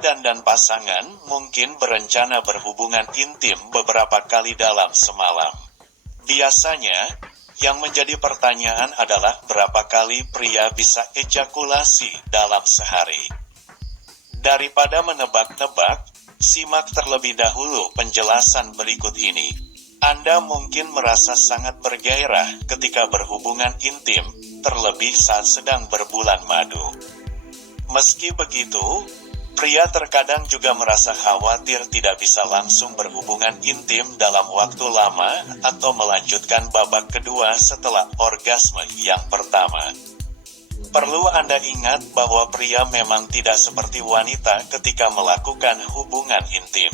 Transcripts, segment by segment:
dan pasangan mungkin berencana berhubungan intim beberapa kali dalam semalam. Biasanya, yang menjadi pertanyaan adalah berapa kali pria bisa ejakulasi dalam sehari. Daripada menebak-nebak, simak terlebih dahulu penjelasan berikut ini. Anda mungkin merasa sangat bergairah ketika berhubungan intim, terlebih saat sedang berbulan madu. Meski begitu, pria terkadang juga merasa khawatir tidak bisa langsung berhubungan intim dalam waktu lama atau melanjutkan babak kedua setelah orgasme yang pertama. Perlu Anda ingat bahwa pria memang tidak seperti wanita ketika melakukan hubungan intim.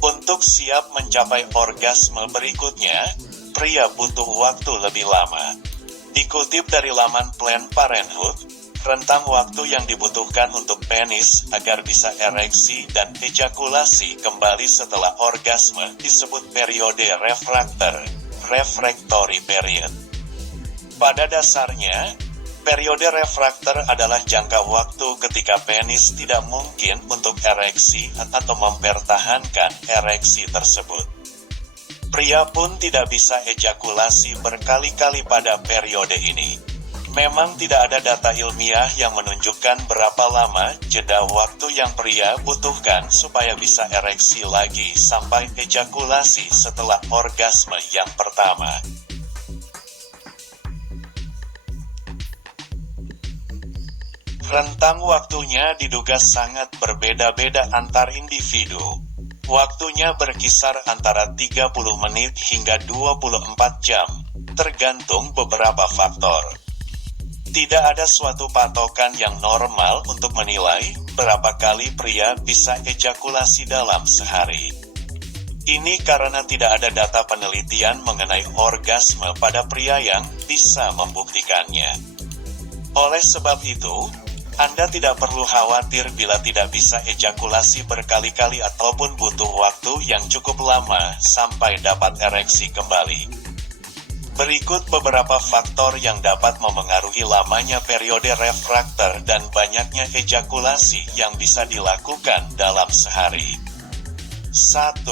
Untuk siap mencapai orgasme berikutnya, pria butuh waktu lebih lama. Dikutip dari laman Planned Parenthood, rentang waktu yang dibutuhkan untuk penis agar bisa ereksi dan ejakulasi kembali setelah orgasme disebut periode refractory period. Pada dasarnya, periode refraktor adalah jangka waktu ketika penis tidak mungkin untuk ereksi atau mempertahankan ereksi tersebut. Pria pun tidak bisa ejakulasi berkali-kali pada periode ini. Memang tidak ada data ilmiah yang menunjukkan berapa lama jeda waktu yang pria butuhkan supaya bisa ereksi lagi sampai ejakulasi setelah orgasme yang pertama. Rentang waktunya diduga sangat berbeda-beda antar individu. Waktunya berkisar antara 30 menit hingga 24 jam, tergantung beberapa faktor. Tidak ada suatu patokan yang normal untuk menilai berapa kali pria bisa ejakulasi dalam sehari. Ini karena tidak ada data penelitian mengenai orgasme pada pria yang bisa membuktikannya. Oleh sebab itu, Anda tidak perlu khawatir bila tidak bisa ejakulasi berkali-kali ataupun butuh waktu yang cukup lama sampai dapat ereksi kembali. Berikut beberapa faktor yang dapat memengaruhi lamanya periode refraktor dan banyaknya ejakulasi yang bisa dilakukan dalam sehari. 1.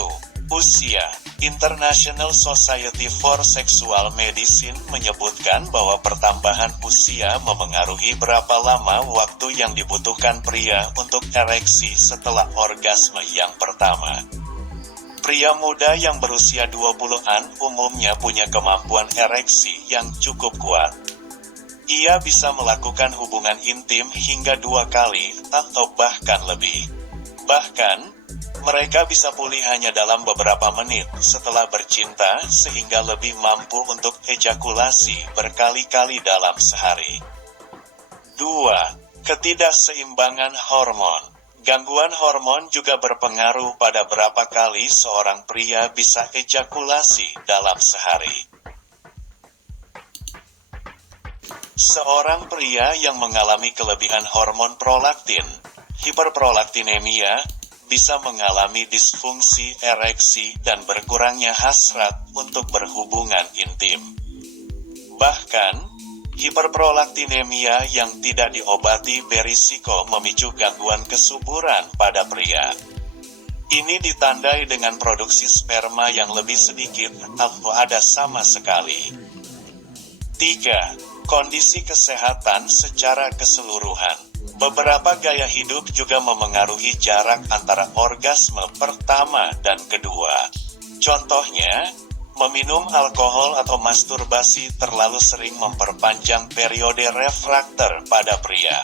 Usia. International Society for Sexual Medicine menyebutkan bahwa pertambahan usia memengaruhi berapa lama waktu yang dibutuhkan pria untuk ereksi setelah orgasme yang pertama. Pria muda yang berusia 20-an umumnya punya kemampuan ereksi yang cukup kuat. Ia bisa melakukan hubungan intim hingga 2 kali atau bahkan lebih. Bahkan, mereka bisa pulih hanya dalam beberapa menit setelah bercinta sehingga lebih mampu untuk ejakulasi berkali-kali dalam sehari. 2. Ketidakseimbangan hormon. Gangguan hormon juga berpengaruh pada berapa kali seorang pria bisa ejakulasi dalam sehari. Seorang pria yang mengalami kelebihan hormon prolaktin, hiperprolaktinemia, bisa mengalami disfungsi ereksi dan berkurangnya hasrat untuk berhubungan intim. Bahkan, hiperprolaktinemia yang tidak diobati berisiko memicu gangguan kesuburan pada pria. Ini ditandai dengan produksi sperma yang lebih sedikit atau ada sama sekali. 3. Kondisi kesehatan secara keseluruhan. Beberapa gaya hidup juga memengaruhi jarak antara orgasme pertama dan kedua. Contohnya, meminum alkohol atau masturbasi terlalu sering memperpanjang periode refraktor pada pria.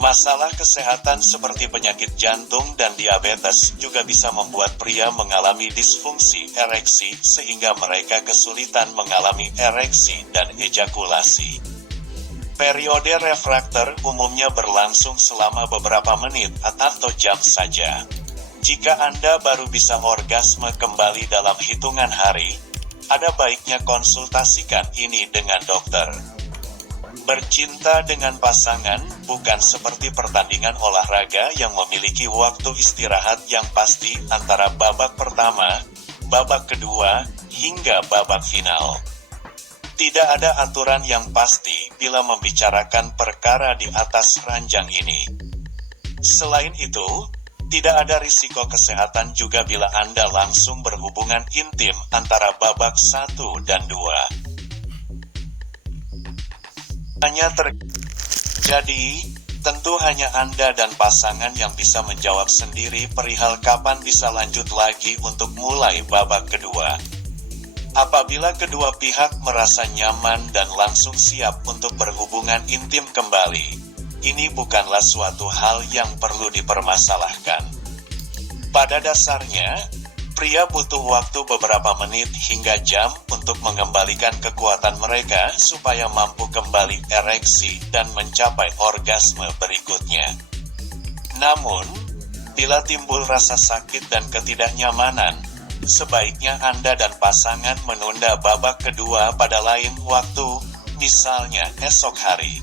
Masalah kesehatan seperti penyakit jantung dan diabetes juga bisa membuat pria mengalami disfungsi ereksi sehingga mereka kesulitan mengalami ereksi dan ejakulasi. Periode refraktor umumnya berlangsung selama beberapa menit atau jam saja. Jika Anda baru bisa orgasme kembali dalam hitungan hari, ada baiknya konsultasikan ini dengan dokter. Bercinta dengan pasangan bukan seperti pertandingan olahraga yang memiliki waktu istirahat yang pasti antara babak pertama, babak kedua, hingga babak final. Tidak ada aturan yang pasti bila membicarakan perkara di atas ranjang ini. Selain itu, tidak ada risiko kesehatan juga bila Anda langsung berhubungan intim antara babak 1 dan 2. Jadi, tentu hanya Anda dan pasangan yang bisa menjawab sendiri perihal kapan bisa lanjut lagi untuk mulai babak kedua. Apabila kedua pihak merasa nyaman dan langsung siap untuk berhubungan intim kembali, ini bukanlah suatu hal yang perlu dipermasalahkan. Pada dasarnya, pria butuh waktu beberapa menit hingga jam untuk mengembalikan kekuatan mereka supaya mampu kembali ereksi dan mencapai orgasme berikutnya. Namun, bila timbul rasa sakit dan ketidaknyamanan, sebaiknya Anda dan pasangan menunda babak kedua pada lain waktu, misalnya esok hari.